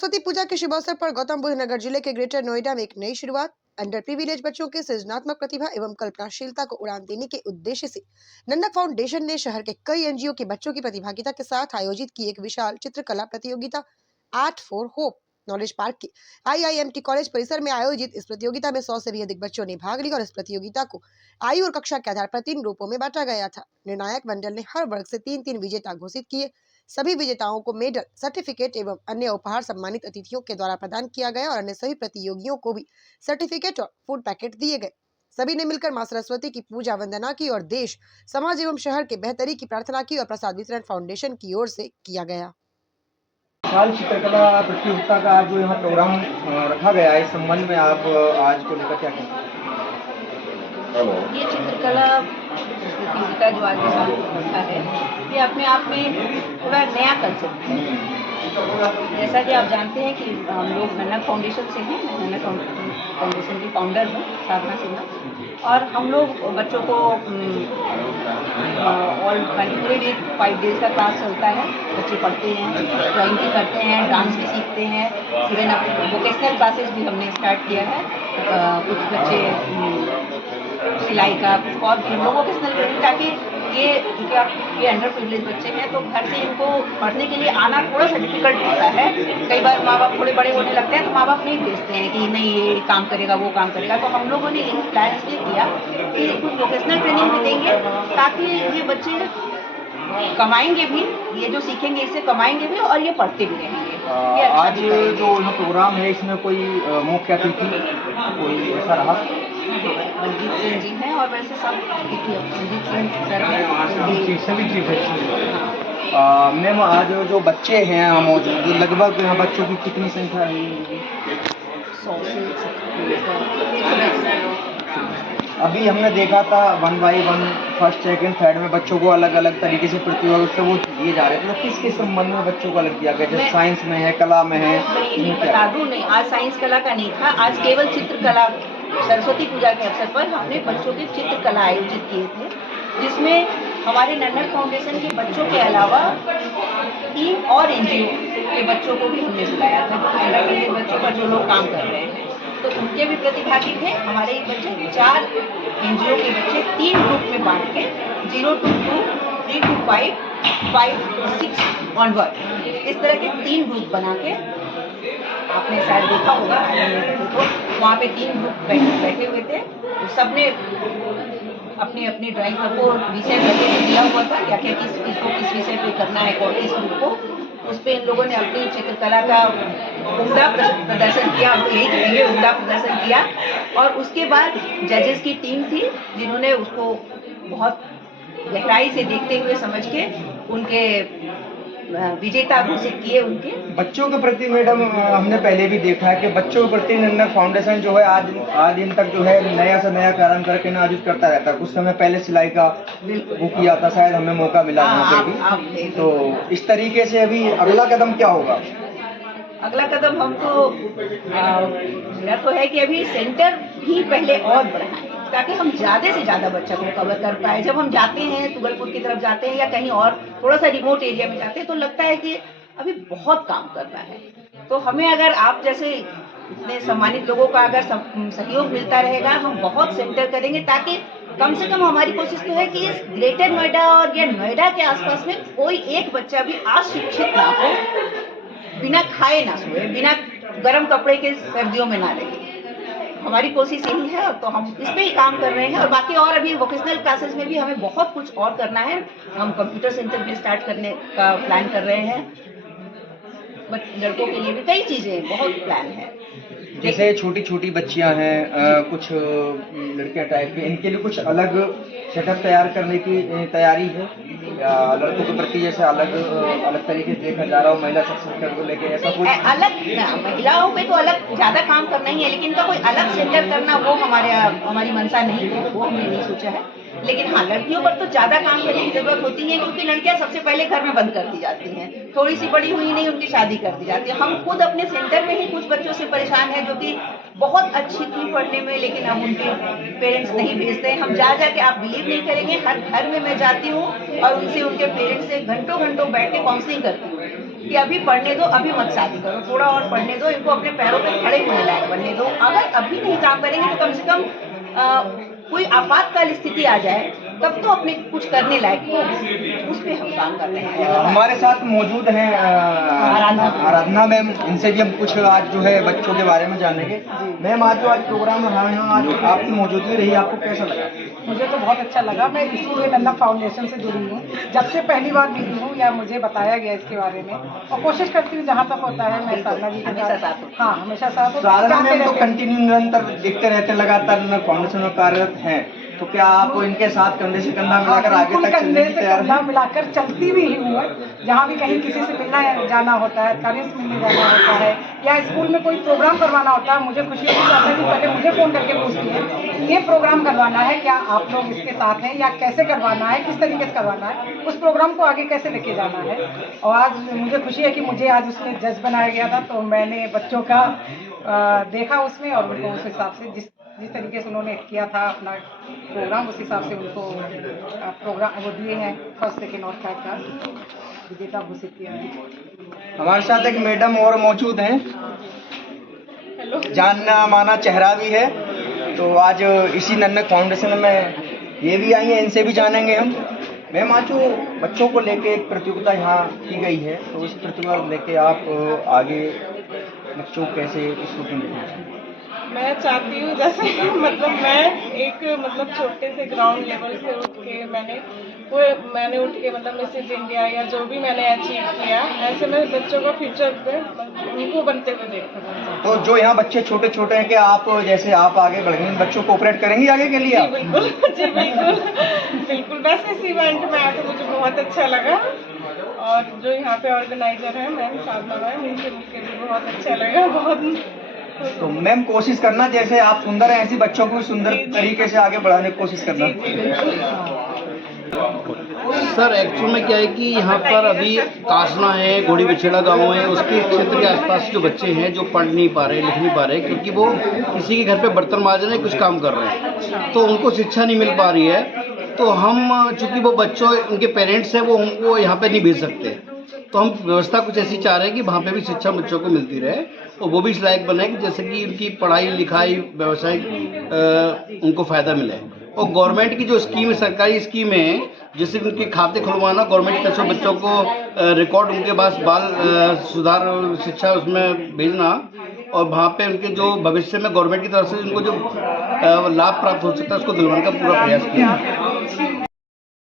सरस्वती पूजा के शुभ अवसर पर गौतम बुद्ध नगर जिले के ग्रेटर नोएडा में एक नई शुरुआत। अंडर प्रिविलेज बच्चों के सृजनात्मक प्रतिभा एवं कल्पनाशीलता को उड़ान देने के उद्देश्य से नन्नक फाउंडेशन ने शहर के कई एनजीओ के बच्चों की प्रतिभागिता के साथ आयोजित की एक विशाल चित्रकला प्रतियोगिता art for hope knowledge park के IIMT कॉलेज परिसर में आयोजित इस प्रतियोगिता में 100 से भी अधिक बच्चों ने भाग लिया और इस प्रतियोगिता को आयु और कक्षा के आधार पर 3 ग्रुपों में बांटा गया था। निर्णायक मंडल ने हर वर्ग से 3-3 विजेता घोषित किए। सभी विजेताओं को मेडल, सर्टिफिकेट एवं अन्य उपहार सम्मानित अतिथियों के द्वारा प्रदान किया गया और अन्य सभी प्रतियोगियों को भी सर्टिफिकेट और फूड पैकेट दिए गए। सभी ने मिलकर मां सरस्वती की पूजा वंदना की और देश, समाज एवं शहर के बेहतरी की प्रार्थना की और प्रसाद वितरण फाउंडेशन की ओर से किया गया। हाल चित्रकला प्रतियोगिता का आज जो यहाँ प्रोग्राम रखा गया है, इस संबंध में आप आज को लेकर क्या कहेंगे? ये चित्रकला प्रतियोगिता जो आज रखा है, ये अपने आप में थोड़ा नया कंसेप्ट है। जैसा कि आप जानते हैं कि हम लोग नन्नक फाउंडेशन से हैं, नन्नक फाउंडेशन की फाउंडर हूँ साधना सिन्हा, और हम लोग बच्चों को ऑल पूरे डे 5 डेज का क्लास चलता है। बच्चे पढ़ते हैं, ड्राइंग भी करते हैं, डांस भी सीखते हैं, इवन अपने वोकेशनल क्लासेस भी हमने स्टार्ट किया है। कुछ बच्चे सिलाई का, कुछ और भी हम लोग वोकेशनल करेंगे, ताकि क्योंकि ये अंडर प्रिविलेज बच्चे हैं तो घर से इनको पढ़ने के लिए आना थोड़ा सा डिफिकल्ट होता है। कई बार माँ बाप थोड़े बड़े होने लगते हैं तो माँ बाप नहीं भेजते हैं कि नहीं ये काम करेगा वो काम करेगा। तो हम लोगों ने यही प्लान इसलिए किया कि कुछ वोकेशनल ट्रेनिंग भी देंगे, ताकि ये बच्चे कमाएंगे भी, ये जो सीखेंगे इससे कमाएंगे भी और ये पढ़ते भी रहेंगे। आज जो प्रोग्राम है इसमें कोई मुख्य अतिथि कोई ऐसा रहा? बलजीत सिंह जी हैं और वैसे सब बलजीत सिंह सर हैं, सभी चीज़ें। मैम, आज जो बच्चे हैं यहाँ मौजूद, लगभग यहाँ बच्चों की कितनी संख्या है? 100 से अभी हमने देखा था 1 by 1 फर्स्ट सेकंड थर्ड में बच्चों को अलग अलग तरीके से प्रतियोगिता से वो दिए जा रहे हैं। तो किस संबंध में बच्चों को अलग दिया गया? जैसे साइंस में है, कला में है? मैं बता दूं, नहीं आज साइंस कला का नहीं था, आज केवल चित्रकला। सरस्वती पूजा के अवसर पर हमने बच्चों की चित्रकला आयोजित किए थे, जिसमें हमारे नन्नक फाउंडेशन के बच्चों के अलावा 3 और एनजीओ के बच्चों को भी हमने बुलाया था, अंडर प्रिविलेज बच्चों पर जो लोग काम कर रहे हैं, तो उनके भी प्रतिभागी थे। हमारे बच्चे 4 एनजीओ के बच्चे 3 ग्रुप में बांट के 0 to 2, 3 to 5, 5 to 6 ऑनवर्ड, इस तरह के 3 ग्रुप बना के, आपने शायद देखा होगा तो वहाँ पे 3 ग्रुप बैठे हुए थे। तो सबने अपनी अपनी ड्राइंग को विषय करके दिया हुआ था, क्या क्या किसको किस विषय पे करना है, और किस ग्रुप को, उस पर इन लोगों ने अपनी चित्रकला का उम्दा प्रदर्शन किया, यही कहेंगे उम्दा प्रदर्शन किया। और उसके बाद जजेस की टीम थी जिन्होंने उसको बहुत गहराई से देखते हुए समझ के उनके विजेता घोषित किए। उनके बच्चों के प्रति मैडम, हमने पहले भी देखा है कि बच्चों के प्रति नन्नक फाउंडेशन जो है आज दिन तक जो है नया से नया कारण करके ना आयोजित करता रहता है। कुछ समय पहले सिलाई का वो किया था, शायद हमें मौका मिला वहाँ पे भी। तो इस तरीके से अभी अगला कदम क्या होगा? अगला कदम हमको मेरा तो है कि अभी सेंटर भी पहले और बढ़ाएं, ताकि हम ज़्यादा से ज़्यादा बच्चों को कवर कर पाए। जब हम जाते हैं तुगलपुर की तरफ जाते हैं या कहीं और थोड़ा सा रिमोट एरिया में जाते हैं तो लगता है कि अभी बहुत काम करना है। तो हमें अगर आप जैसे इतने सम्मानित लोगों का अगर सहयोग मिलता रहेगा, हम बहुत सेंटर करेंगे, ताकि कम से कम हमारी कोशिश तो है कि इस ग्रेटर नोएडा और या नोएडा के आसपास में कोई एक बच्चा भी अशिक्षित ना हो, बिना खाए ना सोए, बिना गर्म कपड़े के सर्दियों में ना रहे। हमारी कोशिश यही है, तो हम इस पे ही काम कर रहे हैं। और बाकी और अभी वोकेशनल क्लासेस में भी हमें बहुत कुछ और करना है। हम कंप्यूटर सेंटर भी स्टार्ट करने का प्लान कर रहे हैं, बट लड़कों के लिए भी कई चीज़ें, बहुत प्लान है। जैसे छोटी छोटी बच्चियां हैं, कुछ लड़कियां टाइप के, इनके लिए कुछ अलग सेटअप तैयार करने की तैयारी है या लड़कों के प्रति जैसे अलग तरीके से देखा जा रहा हो, महिला सशक्तिकरण को लेके ऐसा कुछ अलग? महिलाओं पे तो अलग ज़्यादा काम करना ही है, लेकिन इनका कोई अलग सेंटर करना वो हमारी मंशा नहीं है, वो हमने नहीं सोचा है। लेकिन हाँ, लड़कियों पर तो ज़्यादा काम करने की ज़रूरत होती है, क्योंकि लड़कियां सबसे पहले घर में बंद कर दी जाती हैं, थोड़ी सी बड़ी हुई नहीं उनकी शादी कर दी जाती है। हम खुद अपने सेंटर में ही कुछ बच्चों से परेशान हैं जो कि बहुत अच्छी थी पढ़ने में, लेकिन हम उनके पेरेंट्स नहीं भेजते हैं। हम जा के, आप बिलीव नहीं करेंगे, हर घर में मैं जाती हूँ और उनसे, उनके पेरेंट्स से घंटों घंटों बैठ के काउंसलिंग करती हूँ कि अभी पढ़ने दो, अभी मत शादी करो, थोड़ा और पढ़ने दो, इनको अपने पैरों पे खड़े होने लायक बनने दो। अगर अभी नहीं काम करेंगे तो कम से कम कोई आपातकाल स्थिति आ जाए तब तो अपने कुछ करने लायक हो, उस पे हम काम कर रहे हैं। हमारे साथ मौजूद हैं आराधना मैम, इनसे भी हम कुछ आज जो है बच्चों के बारे में जानेंगे। मैम, आज जो आज प्रोग्राम रहा है, आज आपकी मौजूदगी रही, आपको कैसा लगा? मुझे तो बहुत अच्छा लगा। मैं इसीलिए नन्नक फाउंडेशन से जुड़ी हूँ, जब से पहली बार मिली हूँ या मुझे बताया गया इसके बारे में, और कोशिश करती हूँ जहाँ तक होता है मैं साधना जी के साथ, हाँ हमेशा साथ साधना मैम तो कंटिन्यू निरंतर दिखते रहते, लगातार नन्नक फाउंडेशन में कार्यरत हैं, तो क्या आप इनके साथ कंधे से कंधा मिलाकर आगे तक चलने की तैयार हैं? मिलाकर चलती भी हूँ। जहाँ भी कहीं किसी से मिलना जाना होता है, पेरेंट्स मिलने जाना होता है, या स्कूल में कोई प्रोग्राम करवाना होता है, मुझे खुशी होती है कि पहले मुझे फ़ोन करके पूछती है कि ये प्रोग्राम करवाना है, क्या आप लोग इसके साथ हैं, या कैसे करवाना है, किस तरीके से करवाना है, उस प्रोग्राम को आगे कैसे लेके जाना है। और आज मुझे खुशी है कि मुझे आज उसमें जज बनाया गया था, तो मैंने बच्चों का देखा उसमें, और उनको उस हिसाब से जिस तरीके से उन्होंने किया था अपना प्रोग्राम, उस हिसाब से उनको प्रोग्राम वो दिए हैं, फर्स्ट सेकेंड और थर्ड का विजेता घोषित किया है। हमारे साथ एक मैडम और मौजूद हैं, जानना माना चेहरा भी है, तो आज इसी नन्नक फाउंडेशन में ये भी आई हैं, इनसे भी जानेंगे हम। मैम, आज जो बच्चों को लेके एक प्रतियोगिता यहाँ की गई है, तो इस प्रतियोगिता को लेके आप आगे बच्चों को कैसे इसको देखना? मैं चाहती हूँ जैसे मतलब मैं एक छोटे से ग्राउंड लेवल से उठ के मैंने उठ के मिसेज इंडिया या जो भी मैंने अचीव किया, ऐसे मैं बच्चों को फ्यूचर पे उनको बनते हुए देखना चाहती हूँ। तो जो यहाँ बच्चे छोटे छोटे हैं, कि आप जैसे आप आगे बढ़ेंगे, बच्चों को ऑपरेट करेंगी आगे के लिए? जी बिल्कुल, जी बिल्कुल। वैसे इस इवेंट में आया तो मुझे बहुत अच्छा लगा, और जो यहाँ पे ऑर्गेनाइजर है मैम साधना मैम, इनसे मिलकर भी बहुत अच्छा लगा, बहुत। तो मैम, कोशिश करना जैसे आप सुंदर हैं, ऐसी बच्चों को भी सुंदर तरीके से आगे बढ़ाने की कोशिश करना। सर, एक्चुअल में क्या है कि यहाँ पर अभी कासना है, घोड़ी बिछेड़ा गांव है, उसके क्षेत्र के आसपास जो बच्चे हैं जो पढ़ नहीं पा रहे, लिख नहीं पा रहे, क्योंकि वो किसी के घर पे बर्तन माज रहे हैं, कुछ काम कर रहे हैं, तो उनको शिक्षा नहीं मिल पा रही है। तो हम चूँकि वो बच्चों उनके पेरेंट्स हैं, वो हमको यहाँ पे नहीं भेज सकते, तो हम व्यवस्था कुछ ऐसी चाह रहे हैं कि वहाँ पे भी शिक्षा बच्चों को मिलती रहे, और वो भी इस लायक बने कि जैसे कि उनकी पढ़ाई लिखाई व्यवसायिक उनको फ़ायदा मिले। और गवर्नमेंट की जो स्कीम है, सरकारी स्कीम है, जैसे उनके खाते खुलवाना, गवर्नमेंट की तरफ से बच्चों को रिकॉर्ड उनके पास बाल सुधार शिक्षा उसमें भेजना, और वहाँ पे उनके जो भविष्य में गवर्नमेंट की तरफ से उनको जो लाभ प्राप्त हो सकता है उसको दिलवाने का पूरा प्रयास किया।